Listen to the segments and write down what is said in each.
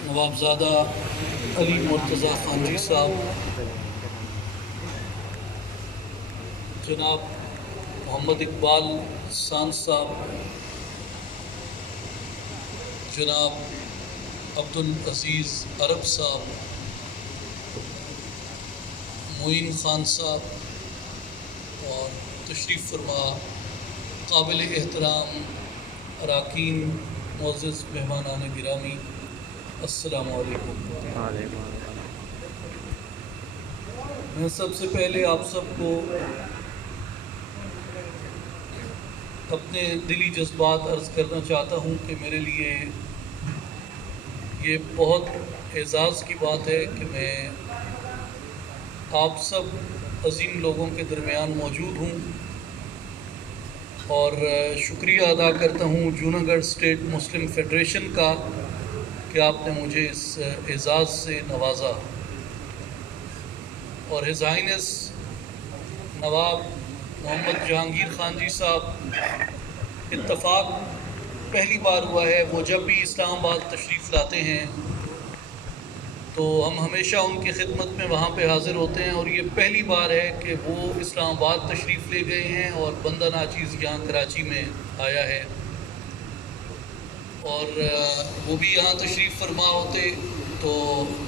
नवाबजादा अली मुर्तज़ा खानजी साहब, जनाब मोहम्मद इकबाल सांस साहब, जनाब अब्दुल अजीज़ अरब साहब, मोइन ख़ान साहब और तशरीफ़ फरमा काबिल एहतराम अराकीन, मुअज़्ज़ज़ मेहमानान गिरामी, अस्सलामु अलैकुम। मैं सबसे पहले आप सबको अपने दिली जज्बात अर्ज़ करना चाहता हूँ कि मेरे लिए ये बहुत एज़ाज़ की बात है कि मैं आप सब अज़ीम लोगों के दरमियान मौजूद हूँ और शुक्रिया अदा करता हूँ जूनागढ़ स्टेट मुस्लिम फ़ेडरेशन का कि आपने मुझे इस एज़ाज़ से नवाजा। और हिज़ हाइनेस नवाब मोहम्मद जहांगीर खान जी साहब, इत्तफ़ाक़ पहली बार हुआ है, वो जब भी इस्लामाबाद तशरीफ़ लाते हैं तो हम हमेशा उनकी खिदमत में वहाँ पे हाज़िर होते हैं, और ये पहली बार है कि वो इस्लामाबाद तशरीफ़ ले गए हैं और बंदा नाचीज़ यहाँ कराची में आया है। और वो भी यहाँ तशरीफ़ फरमा होते तो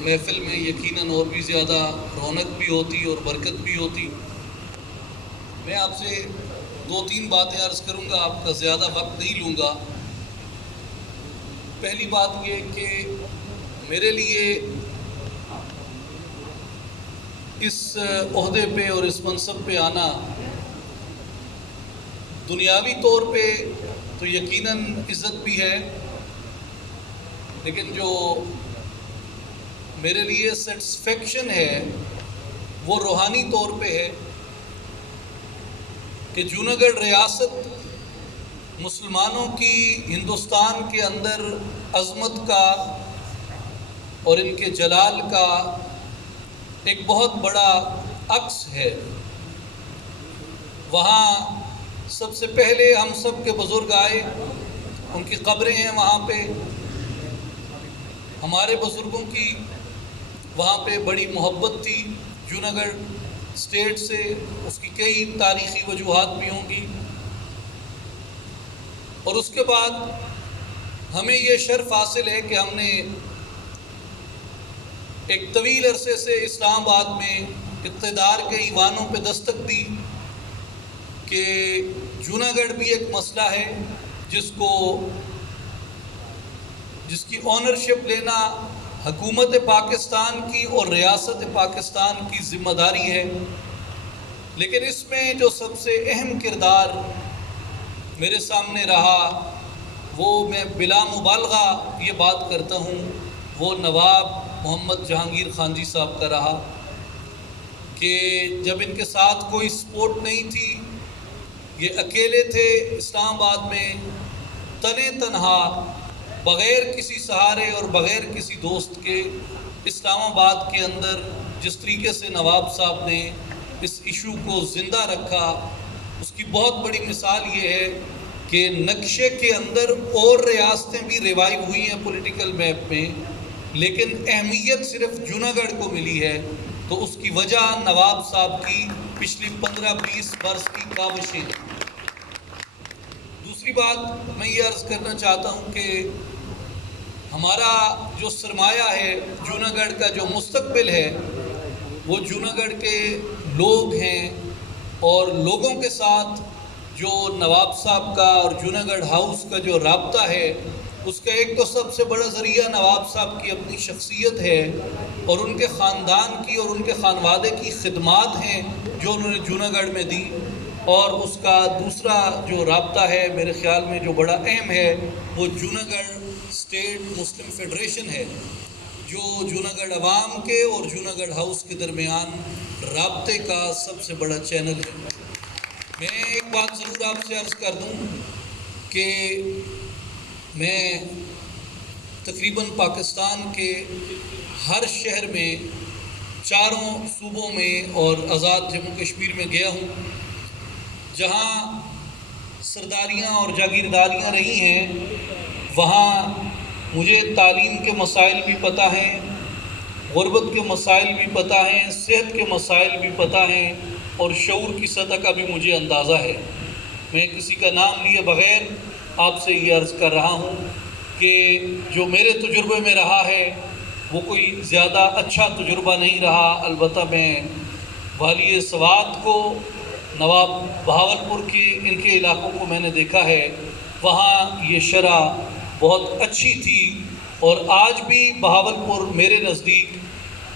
महफ़िल में यकीनन और भी ज़्यादा रौनक भी होती और बरकत भी होती। मैं आपसे 2-3 बातें अर्ज़ करूँगा, आपका ज़्यादा वक्त नहीं लूँगा। पहली बात ये कि मेरे लिए इस ओहदे पे और इस मनसब पे आना दुनियावी तौर पे तो यकीनन इज़्ज़त भी है, लेकिन जो मेरे लिए सेटिस्फेक्शन है वो रूहानी तौर पे है कि जूनागढ़ रियासत मुसलमानों की हिंदुस्तान के अंदर अज़मत का और इनके जलाल का एक बहुत बड़ा अक्स है। वहाँ सबसे पहले हम सब के बुज़ुर्ग आए, उनकी कब्रें हैं वहाँ पे, हमारे बुज़ुर्गों की वहाँ पे बड़ी मोहब्बत थी जूनागढ़ स्टेट से, उसकी कई तारीख़ी वजूहात भी होंगी। और उसके बाद हमें ये शर्फ़ हासिल है कि हमने एक तवील अरसे से इस्लामाबाद में इक़्तिदार के ईवानों पे दस्तक दी कि जूनागढ़ भी एक मसला है जिसकी ऑनरशिप लेना हुकूमत पाकिस्तान की और रियासत पाकिस्तान की ज़िम्मेदारी है। लेकिन इसमें जो सबसे अहम किरदार मेरे सामने रहा वो मैं बिला मुबालगा ये बात करता हूँ, वो नवाब मोहम्मद जहांगीर खान जी साहब का रहा कि जब इनके साथ कोई सपोर्ट नहीं थी, ये अकेले थे इस्लामाबाद में, तने तनहा बग़ैर किसी सहारे और बग़ैर किसी दोस्त के इस्लामाबाद के अंदर जिस तरीके से नवाब साहब ने इस इशू को ज़िंदा रखा, उसकी बहुत बड़ी मिसाल ये है कि नक्शे के अंदर और रियासतें भी रिवाइव हुई हैं पॉलिटिकल मैप में, लेकिन अहमियत सिर्फ जूनागढ़ को मिली है। तो उसकी वजह नवाब साहब की पिछली 15-20 बरस की काविशें। दूसरी बात मैं ये अर्ज़ करना चाहता हूँ कि हमारा जो सरमाया है, जूनागढ़ का जो मुस्तक़बिल है, वो जूनागढ़ के लोग हैं। और लोगों के साथ जो नवाब साहब का और जूनागढ़ हाउस का जो राब्ता है, उसका एक तो सबसे बड़ा ज़रिया नवाब साहब की अपनी शख्सियत है और उनके ख़ानदान की और उनके ख़ानवादे की खिदमात हैं जो उन्होंने जूनागढ़ में दी। और उसका दूसरा जो राब्ता है मेरे ख़्याल में जो बड़ा अहम है, वो जूनागढ़ स्टेट मुस्लिम फ़ेडरेशन है, जो जूनागढ़ अवाम के और जूनागढ़ हाउस के दरमियान राब्ते का सबसे बड़ा चैनल है। मैं एक बात ज़रूर आपसे अर्ज़ कर दूं कि मैं तकरीबन पाकिस्तान के हर शहर में, चारों सूबों में और आज़ाद जम्मू कश्मीर में गया हूँ, जहाँ सरदारियाँ और जागीरदारियाँ रही हैं, वहाँ مجھے تعلیم کے مسائل بھی پتہ ہیں، غربت کے مسائل بھی پتہ ہیں، صحت کے مسائل بھی پتہ ہیں، اور شعور کی سطح کا بھی مجھے اندازہ ہے۔ میں کسی کا نام لیے بغیر آپ سے یہ عرض کر رہا ہوں کہ جو میرے تجربے میں رہا ہے وہ کوئی زیادہ اچھا تجربہ نہیں رہا۔ البتہ میں والی سوات کو، نواب بہاولپور کے ان کے علاقوں کو میں نے دیکھا ہے، وہاں یہ شرح بہت اچھی تھی، اور آج بھی بہاولپور میرے نزدیک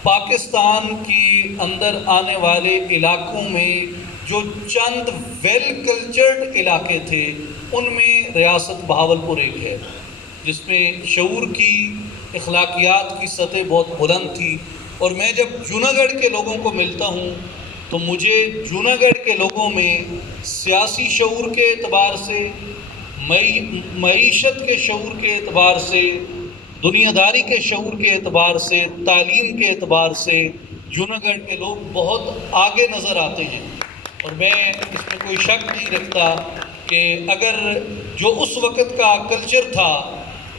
پاکستان کی اندر آنے والے علاقوں میں جو چند ویل کلچرڈ علاقے تھے ان میں ریاست بہاولپور ایک ہے، جس میں شعور کی، اخلاقیات کی سطح بہت بلند تھی۔ اور میں جب جوناگڑھ کے لوگوں کو ملتا ہوں تو مجھے جوناگڑھ کے لوگوں میں سیاسی شعور کے اعتبار سے، معیشت کے شعور کے اعتبار سے، دنیا داری کے شعور کے اعتبار سے، تعلیم کے اعتبار سے جوناگڑھ کے لوگ بہت آگے نظر آتے ہیں۔ اور میں اس میں کوئی شک نہیں رکھتا کہ اگر جو اس وقت کا کلچر تھا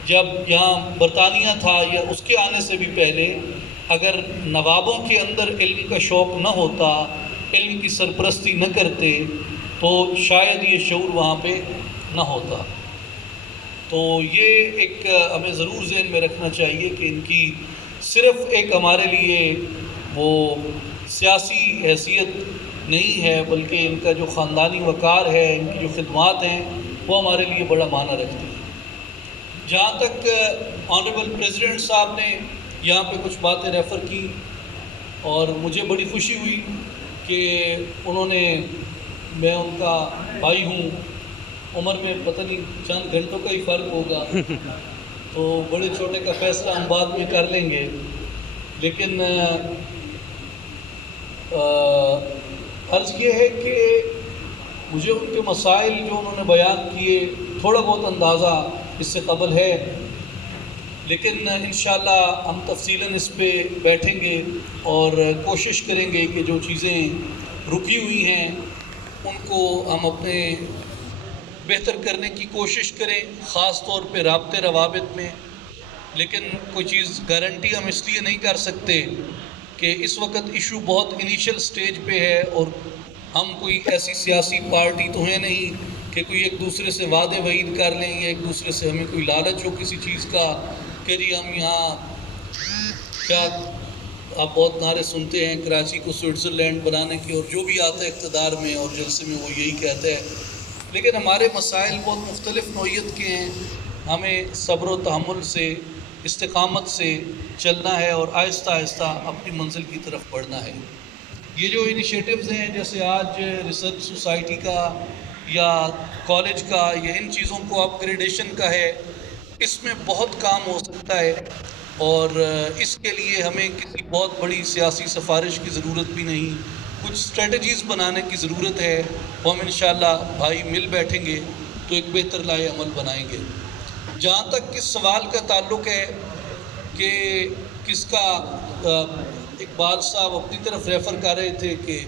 جب یہاں برطانیہ تھا یا اس کے آنے سے بھی پہلے، اگر نوابوں کے اندر علم کا شوق نہ ہوتا، علم کی سرپرستی نہ کرتے، تو شاید یہ شعور وہاں پہ نہ ہوتا۔ تو یہ ایک ہمیں ضرور ذہن میں رکھنا چاہیے کہ ان کی صرف ایک ہمارے لیے وہ سیاسی حیثیت نہیں ہے، بلکہ ان کا جو خاندانی وقار ہے، ان کی جو خدمات ہیں، وہ ہمارے لیے بڑا معنی رکھتی ہیں۔ جہاں تک آنریبل پریزیڈنٹ صاحب نے یہاں پہ کچھ باتیں ریفر کی، اور مجھے بڑی خوشی ہوئی کہ انہوں نے، میں ان کا بھائی ہوں، عمر میں پتہ نہیں چند گھنٹوں کا ہی فرق ہوگا، تو بڑے چھوٹے کا فیصلہ ہم بعد میں کر لیں گے، لیکن عرض یہ ہے کہ مجھے ان کے مسائل جو انہوں نے بیان کیے تھوڑا بہت اندازہ اس سے قبل ہے، لیکن انشاءاللہ ہم تفصیلاً اس پہ بیٹھیں گے اور کوشش کریں گے کہ جو چیزیں رکی ہوئی ہیں ان کو ہم اپنے بہتر کرنے کی کوشش کریں، خاص طور پہ رابطے روابط میں۔ لیکن کوئی چیز گارنٹی ہم اس لیے نہیں کر سکتے کہ اس وقت ایشو بہت انیشل سٹیج پہ ہے، اور ہم کوئی ایسی سیاسی پارٹی تو ہے نہیں کہ کوئی ایک دوسرے سے وعدے وعید کر لیں، یا ایک دوسرے سے ہمیں کوئی لالچ ہو کسی چیز کا کہ جی ہم یہاں، کیا آپ بہت نعرے سنتے ہیں کراچی کو سوئٹزرلینڈ بنانے کے، اور جو بھی آتا ہے اقتدار میں اور جلسے میں وہ یہی کہتا ہے، لیکن ہمارے مسائل بہت مختلف نوعیت کے ہیں۔ ہمیں صبر و تحمل سے، استقامت سے چلنا ہے، اور آہستہ آہستہ اپنی منزل کی طرف بڑھنا ہے۔ یہ جو انیشیٹوز ہیں، جیسے آج ریسرچ سوسائٹی کا یا کالج کا، یا ان چیزوں کو اپ گریڈیشن کا ہے، اس میں بہت کام ہو سکتا ہے، اور اس کے لیے ہمیں کسی بہت بڑی سیاسی سفارش کی ضرورت بھی نہیں، کچھ اسٹریٹجیز بنانے کی ضرورت ہے۔ وہ ہم انشاءاللہ بھائی مل بیٹھیں گے تو ایک بہتر لائحہ عمل بنائیں گے۔ جہاں تک اس سوال کا تعلق ہے کہ کس کا، اقبال صاحب اپنی طرف ریفر کر رہے تھے کہ